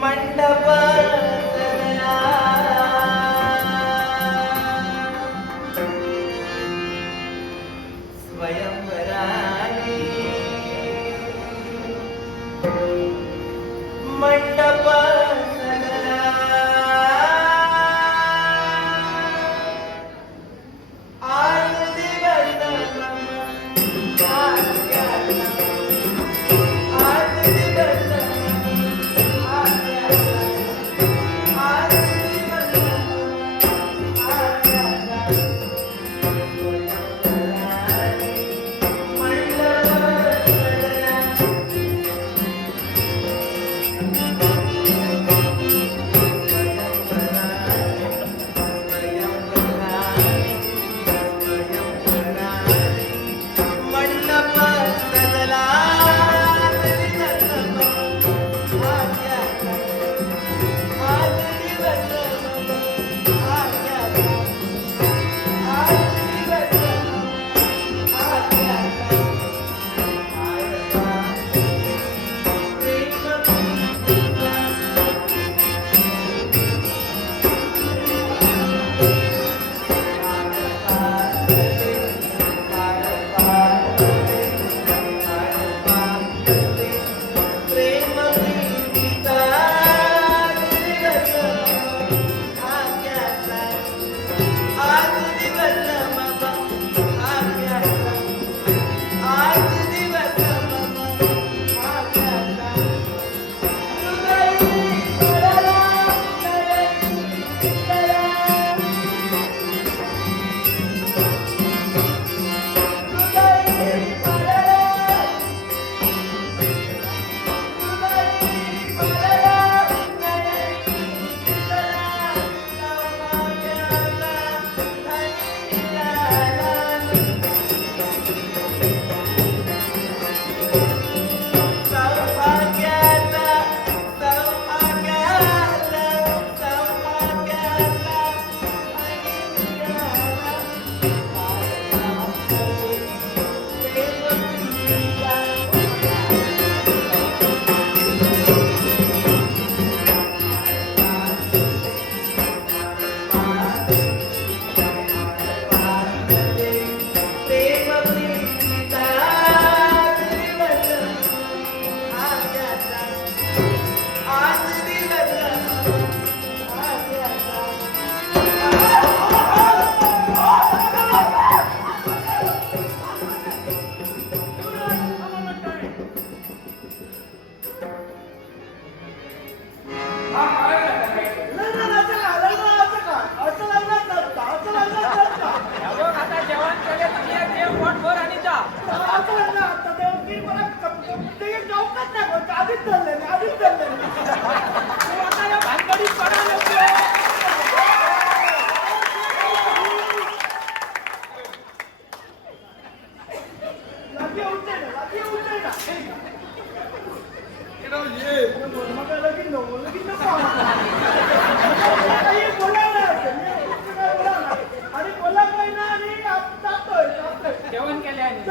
मंडप स्वयंवराणी मंडप अजून चाललं नाही अजून चाललं नाही आता या भानगडीत पडायला जेवण केले आहे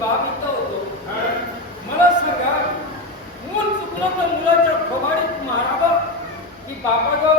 मी बाब होतो मला सांगा मूल चुकलं तर मुलाच्या खोबाडीत मारावं की बापाजवळ